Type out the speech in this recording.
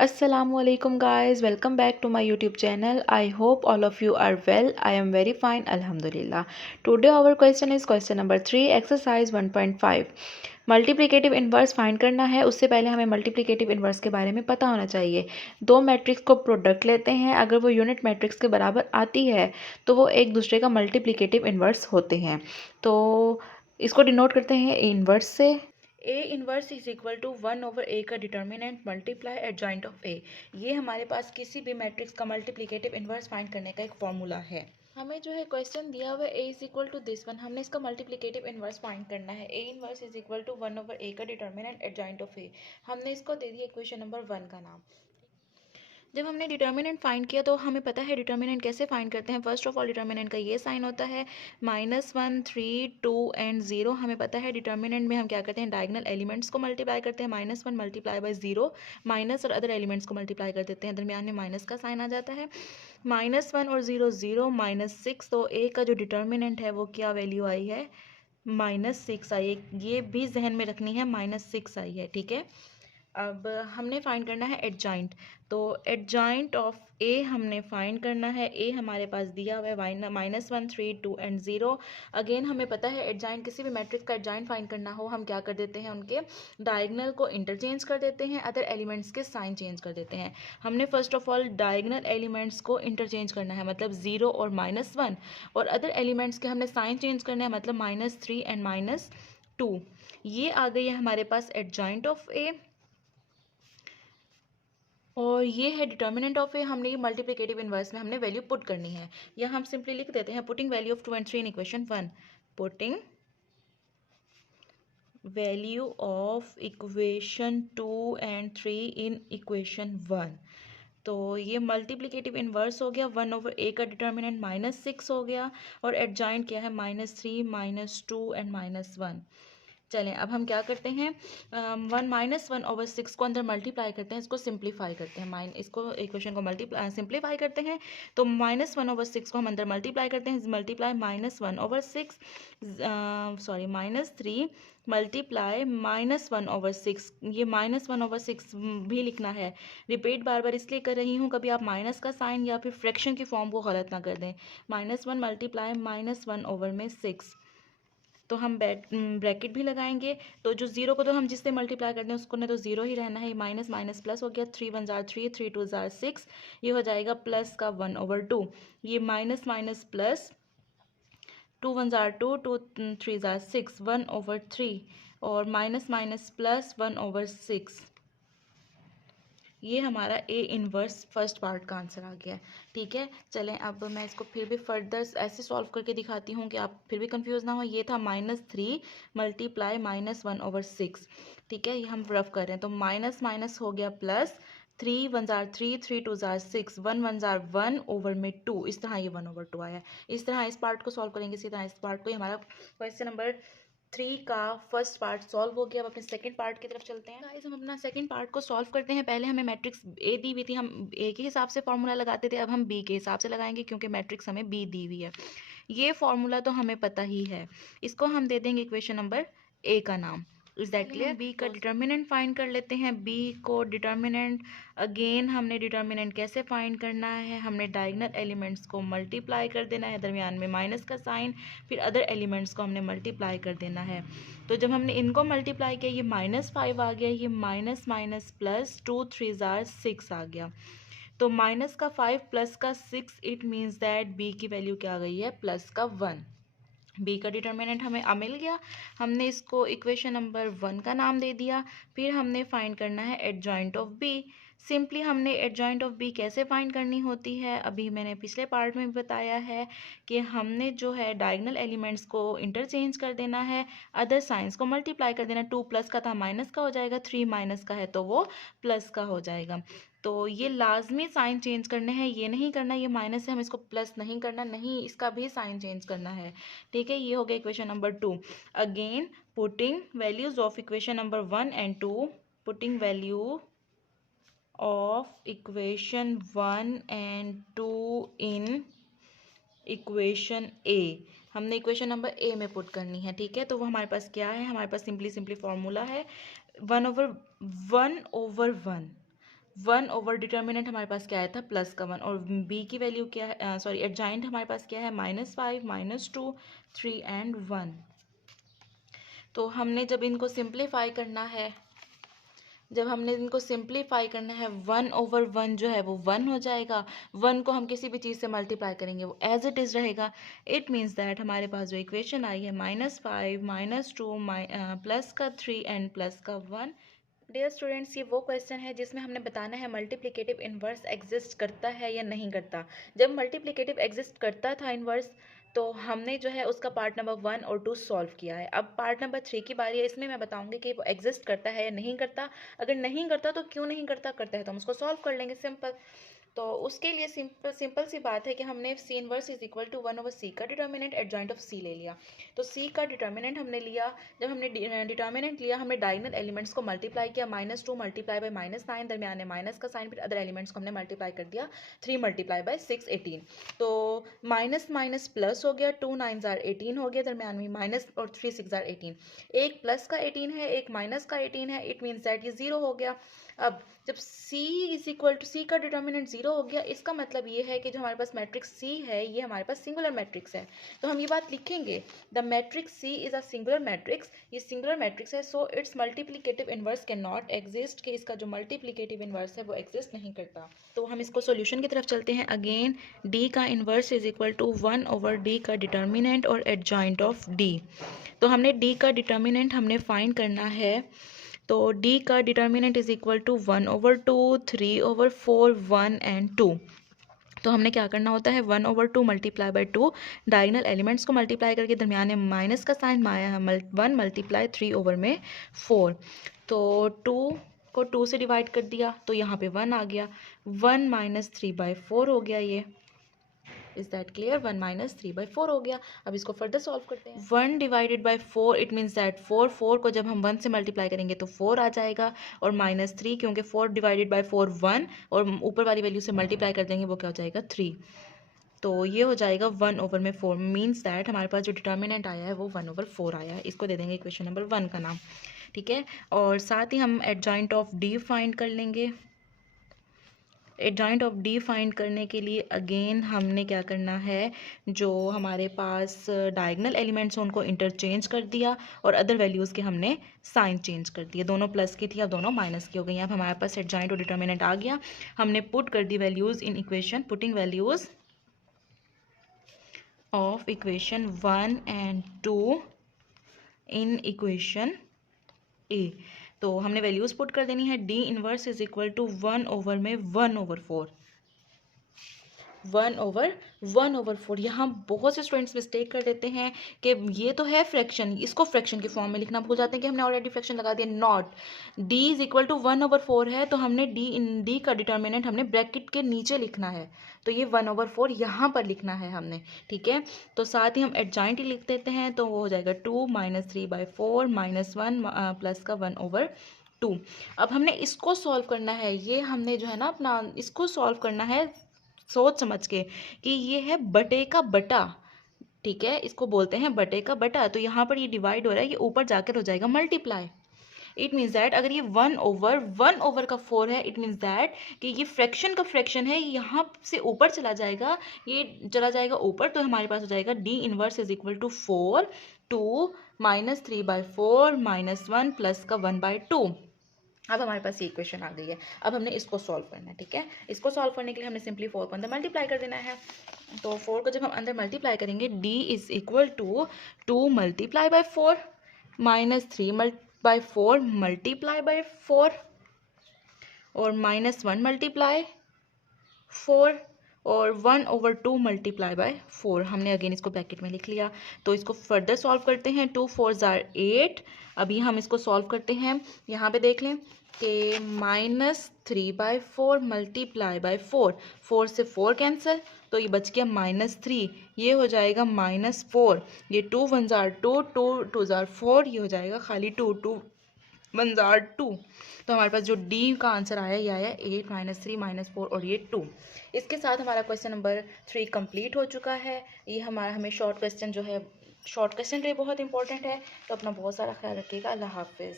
Assalamualaikum guys, welcome back to my YouTube channel. I hope all of you are well. I am very fine, Alhamdulillah. Today our question is question number 3, exercise 1.5. Multiplicative inverse find करना है। उससे पहले हमें multiplicative inverse के बारे में पता होना चाहिए। दो मैट्रिक्स को प्रोडक्ट लेते हैं, अगर वो यूनिट मैट्रिक्स के बराबर आती है तो वो एक दूसरे का मल्टीप्लिकेटिव इन्वर्स होते हैं। तो इसको डिनोट करते हैं इन्वर्स से। A inverse is equal to 1/a का determinant multiply adjoint of A. ये हमारे पास किसी भी मैट्रिक्स का मल्टीप्लिकेटिव इन्वर्स फाइंड करने का एक फॉर्मूला है। हमें जो है क्वेश्चन दिया हुआ है A is equal to this one, हमने इसका मल्टीप्लिकेटिव इन्वर्स फाइंड करना है। A inverse is equal to 1/a का डिटर्मिनेंट एडजॉइंट ऑफ ए, हमने इसको दे दिया इक्वेशन नंबर 1 का नाम। जब हमने डिटर्मिनेंट फाइंड किया तो हमें पता है डिटर्मिनेंट कैसे फाइंड करते हैं। फर्स्ट ऑफ ऑल डिटर्मिनेंट का ये साइन होता है -1, 3, 2 एंड 0। हमें पता है डिटर्मिनेंट में हम क्या करते हैं, डायगोनल एलिमेंट्स को मल्टीप्लाई करते हैं। -1 मल्टीप्लाई बाय 0, माइनस और अदर एलिमेंट्स को मल्टीप्लाई कर देते हैं, दरमियान में माइनस का साइन आ जाता है। -1 और 0 0, -6, तो ए का जो डिटर्मिनेंट है वो क्या वैल्यू आई है, -6 आई है। ये भी जहन में रखनी है, -6 आई है, ठीक है। अब हमने फाइंड करना है एडजॉइंट, तो एडजॉइंट ऑफ ए हमने फाइंड करना है। ए हमारे पास दिया हुआ है -1, 3, 2 एंड 0। अगेन हमें पता है एडजॉइंट, किसी भी मैट्रिक्स का एडजॉइंट फाइंड करना हो हम क्या कर देते हैं, उनके डायगोनल को इंटरचेंज कर देते हैं, अदर एलिमेंट्स के साइन चेंज कर देते हैं। हमने first of all diagonal elements को इंटरचेंज करना है, मतलब 0 और -1, और अदर एलिमेंट्स के हमने साइन चेंज करना है, मतलब -3 एंड -2। ये आ गई है हमारे पास एडजॉइंट ऑफ ए, और ये है डिटर्मिनेंट ऑफ ए। हमने ये मल्टीप्लिकेटिव इन्वर्स में हमने वैल्यू पुट करनी है, या हम सिंपली लिख देते हैं putting value of 2 and 3 in equation 1। Putting value of equation 2 and 3 in equation 1। तो ये मल्टीप्लिकेटिव इन्वर्स हो गया, 1/a का डिटर्मिनेंट -6 हो गया, और एडजॉइंट क्या है, -3, -2 एंड -1। चलें अब हम क्या करते हैं, 1/6 को अंदर मल्टीप्लाई करते हैं, इसको सिंप्लीफाई करते हैं, इसको इक्वेशन को सिंप्लीफाई करते हैं। तो -1/6 को हम अंदर मल्टीप्लाई करते हैं, मल्टीप्लाई -1/6, सॉरी -3 मल्टीप्लाई -1/6। ये -1/6 भी लिखना है, रिपीट बार बार इसलिए कर रही हूँ, कभी आप माइनस का साइन या फिर फ्रैक्शन की फॉर्म को गलत ना कर दें। -1 मल्टीप्लाई -1/6, तो हम ब्रैकेट भी लगाएंगे। तो जो 0 को तो हम जिससे मल्टीप्लाई करते हैं उसको ने तो 0 ही रहना है, माइनस माइनस प्लस हो गया, 3 1 जार 3, 3 2 जार 6, ये हो जाएगा प्लस का 1/2। ये minus minus plus, 2 1 jar 2, 2 3 jar 6, 1/3, और माइनस माइनस प्लस 1/6। ये हमारा ए इनवर्स फर्स्ट पार्ट का आंसर आ गया, ठीक है। चलें अब मैं इसको फिर भी फर्दर ऐसे सॉल्व करके दिखाती हूँ कि आप फिर भी कंफ्यूज ना हो। ये था -3 मल्टीप्लाई -1/6, ठीक है, ये हम रफ कर रहे हैं। तो माइनस माइनस हो गया प्लस, 3 1 जार 3, 3 2 जार 6, 1 1 जार 1/2, इस तरह ये 1/2 आया। इस तरह इस पार्ट को सॉल्व करेंगे, इसी तरह इस पार्ट को। हमारा क्वेश्चन नंबर 3 का फर्स्ट पार्ट सॉल्व हो गया। अब अपने सेकंड पार्ट की तरफ चलते हैं। गाइस हम अपना सेकंड पार्ट को सॉल्व करते हैं। पहले हमें मैट्रिक्स ए दी हुई थी, हम ए के हिसाब से फॉर्मूला लगाते थे, अब हम बी के हिसाब से लगाएंगे क्योंकि मैट्रिक्स हमें बी दी हुई है। ये फॉर्मूला तो हमें पता ही है, इसको हम दे देंगे इक्वेशन नंबर ए का नाम। Is that clear. बी का डिटर्मिनेंट फाइंड कर लेते हैं। बी को डिटर्मिनेंट, अगेन हमने डिटर्मिनेंट कैसे फाइंड करना है, हमने डायगोनल एलिमेंट्स को मल्टीप्लाई कर देना है, दरमियान में माइनस का साइन, फिर अदर एलिमेंट्स को हमने मल्टीप्लाई कर देना है। तो जब हमने इनको मल्टीप्लाई किया, ये -5 आ गया, ये माइनस माइनस प्लस 2 3 जार 6 आ गया। तो माइनस का 5 प्लस का 6, इट मीन्स दैट बी की वैल्यू क्या आ गई है, प्लस का 1। बी का डिटर्मिनेंट हमें मिल गया, हमने इसको इक्वेशन नंबर 1 का नाम दे दिया। फिर हमने फाइंड करना है एडजॉइंट ऑफ बी। सिंपली हमने एडजॉइंट ऑफ बी कैसे फाइंड करनी होती है, अभी मैंने पिछले पार्ट में बताया है कि हमने जो है डायगोनल एलिमेंट्स को इंटरचेंज कर देना है, अदर साइंस को मल्टीप्लाई कर देना। 2 प्लस का था माइनस का हो जाएगा, 3 माइनस का है तो वो प्लस का हो जाएगा। तो ये लाजमी साइन चेंज करने हैं, ये नहीं करना ये माइनस है हम इसको प्लस नहीं करना, नहीं, इसका भी साइन चेंज करना है, ठीक है। ये हो गया equation number 2। Again putting values of equation number 1 and 2, putting value of equation 1 and 2 in equation A. हमने इक्वेशन नंबर ए में पुट करनी है, ठीक है। तो वो हमारे पास क्या है, हमारे पास सिंपली फॉर्मूला है 1/1, 1 ओवर डिटर्मिनेंट हमारे पास क्या आया था प्लस का 1, और बी की वैल्यू क्या है, सॉरी एडजाइंट हमारे पास क्या है -5 -2 3 एंड 1। तो हमने जब इनको सिंप्लीफाई करना है, जब हमने इनको सिंप्लीफाई करना है 1 ओवर 1 जो है वो 1 हो जाएगा, 1 को हम किसी भी चीज़ से मल्टीप्लाई करेंगे वो एज इट इज़ रहेगा। इट मीन्स दैट हमारे पास जो इक्वेशन आई है -5 -2 प्लस का 3 एंड प्लस का 1। डियर स्टूडेंट्स, ये वो क्वेश्चन है जिसमें हमने बताना है मल्टीप्लिकेटिव इन्वर्स एग्जिस्ट करता है या नहीं करता। जब मल्टीप्लिकेटिव एग्जिस्ट करता था इन्वर्स, तो हमने जो है उसका पार्ट नंबर 1 और 2 सॉल्व किया है। अब पार्ट नंबर 3 की बारी है, इसमें मैं बताऊंगी कि वो एग्जिस्ट करता है या नहीं करता। अगर नहीं करता तो क्यों नहीं करता, करता है तो हम उसको सॉल्व कर लेंगे, सिंपल। तो उसके लिए सिंपल सी बात है कि हमने C inverse is equal to 1 over C का डिटर्मिनेंट एडजॉइंट ऑफ सी ले लिया। तो सी का डिटर्मिनेंट हमने लिया, जब हमने डिटर्मिनेंट लिया हमने डायगोनल एलिमेंट्स को मल्टीप्लाई किया, -2 मल्टीप्लाई बाय -9, दरमियान में माइनस का साइन, फिर अदर एलिमेंट्स को हमने मल्टीप्लाई कर दिया 3 मल्टीप्लाई बाय 6 18। तो माइनस माइनस प्लस हो गया, 2 9 जार 18 हो गया, दरमियान में माइनस और 3 6 जार 18। एक प्लस का 18 है, एक माइनस का 18 है, इट मीन्स दैट ये 0 हो गया। अब जब C इज इक्वल टू सी का डिटर्मिनेंट 0 हो गया, इसका मतलब ये है कि जो हमारे पास मैट्रिक्स C है ये हमारे पास सिंगुलर मैट्रिक्स है। तो हम ये बात लिखेंगे, the matrix C is a singular matrix, ये सिंगुलर मैट्रिक्स है, so it's multiplicative inverse can not exist, कि इसका जो मल्टीप्लिकेटिव इनवर्स है वो एग्जिस्ट नहीं करता। तो हम इसको सॉल्यूशन की तरफ चलते हैं। अगेन D का inverse is equal to 1 over D का डिटर्मिनेंट और एडजॉइंट ऑफ D। तो हमने D का डिटर्मिनेंट हमने फाइंड करना है, तो D का determinant is equal to 1 over 2 3 over 4 1 and 2। तो हमने क्या करना होता है 1 over 2 multiply by 2, diagonal elements को मल्टीप्लाई करके दरमियान में माइनस का साइन, 1 मल्टीप्लाई 3 ओवर में 4। तो 2 को 2 से डिवाइड कर दिया तो यहाँ पे 1 आ गया, 1 माइनस 3/4 हो गया ये। Is that clear? 1 माइनस 3/4 हो गया। अब इसको फर्दर सॉल्व करते हैं। 1 divided by 4, it means that 4 को जब हम 1 से मल्टीप्लाई करेंगे तो 4 आ जाएगा, और -3 क्योंकि 4 डिवाइडेड बाय 4 1, और ऊपर वाली वैल्यू से मल्टीप्लाई कर देंगे वो क्या हो जाएगा 3। तो ये हो जाएगा 1 ओवर में 4, मीन्स दैट हमारे पास जो डिटर्मिनेंट आया है वो 1 ओवर 4 आया है। इसको दे देंगे इक्वेशन नंबर 1 का नाम, ठीक है। और साथ ही हम एडजॉइंट ऑफ डी फाइंड कर लेंगे। एडजॉइंट ऑफ डी फाइंड करने के लिए अगेन हमने क्या करना है, जो हमारे पास डायगोनल एलिमेंट्स हैं उनको इंटरचेंज कर दिया, और अदर वैल्यूज़ के हमने साइन चेंज कर दिए। दोनों प्लस की थी अब दोनों माइनस की हो गई। अब हमारे पास एडजॉइंट और डिटर्मिनेंट आ गया, हमने पुट कर दी values in equation, putting values of equation 1 and 2 in equation A. तो हमने वैल्यूज पुट कर देनी है, D inverse is equal to 1 over में 1 ओवर 4, 1 ओवर 4। यहाँ बहुत से स्टूडेंट्स मिस्टेक कर देते हैं कि ये तो है फ्रैक्शन, इसको फ्रैक्शन के फॉर्म में लिखना भूल जाते हैं कि हमने ऑलरेडी फ्रैक्शन लगा दिया। Not, D is equal to 1 over 4 है, तो हमने डी का डिटर्मिनेंट हमने ब्रैकेट के नीचे लिखना है, तो ये 1 ओवर 4 यहाँ पर लिखना है हमने, ठीक है। तो साथ ही हम एडजॉइंट ही लिख देते हैं, तो वो हो जाएगा 2 माइनस 3/4 -1 प्लस का 1 ओवर 2। अब हमने इसको सॉल्व करना है, ये हमने जो है ना अपना इसको सॉल्व करना है सोच समझ के, कि ये है बटे का बटा, ठीक है, इसको बोलते हैं बटे का बटा। तो यहाँ पर ये डिवाइड हो रहा है, ये ऊपर जाकर हो जाएगा मल्टीप्लाई। इट मीन्स दैट अगर ये 1 ओवर का 4 है, इट मीन्स दैट कि ये फ्रैक्शन का फ्रैक्शन है, यहाँ से ऊपर चला जाएगा, ये चला जाएगा ऊपर, तो हमारे पास हो जाएगा D inverse is equal to 4 2 minus 3/4 -1 plus का 1/2। अब हमारे पास ये इक्वेशन आ गई है। अब हमने इसको सॉल्व करना है, ठीक है। इसको सॉल्व करने के लिए हमने सिंपली 4 को अंदर मल्टीप्लाई कर देना है। तो 4 को जब हम अंदर मल्टीप्लाई करेंगे, d is equal to 2 multiply by 4 -3/4 multiply by 4 और -1 मल्टीप्लाई 4 और 1 ओवर 2 मल्टीप्लाई बाय 4। हमने अगेन इसको ब्रैकेट में लिख लिया। तो इसको फर्दर सॉल्व करते हैं, 2 4 जार 8। अभी हम इसको सॉल्व करते हैं, यहाँ पे देख लें कि -3/4 मल्टीप्लाई बाय 4, 4 से 4 कैंसिल, तो ये बच गया -3, ये हो जाएगा -4, ये 2 1 जार 2, 2 2 जार 4, ये हो जाएगा खाली 2 2 1 जार 2। तो हमारे पास जो डी का आंसर आया ये आया 8 -3 -4 और ये 2। इसके साथ हमारा क्वेश्चन नंबर 3 कंप्लीट हो चुका है। ये हमें शॉर्ट क्वेश्चन जो है, शॉर्ट क्वेश्चन के लिए बहुत इंपॉर्टेंट है, तो अपना बहुत सारा ख्याल रखिएगा। अल्लाह हाफिज़।